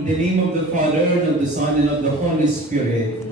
In the name of the Father, and of the Son, and of the Holy Spirit.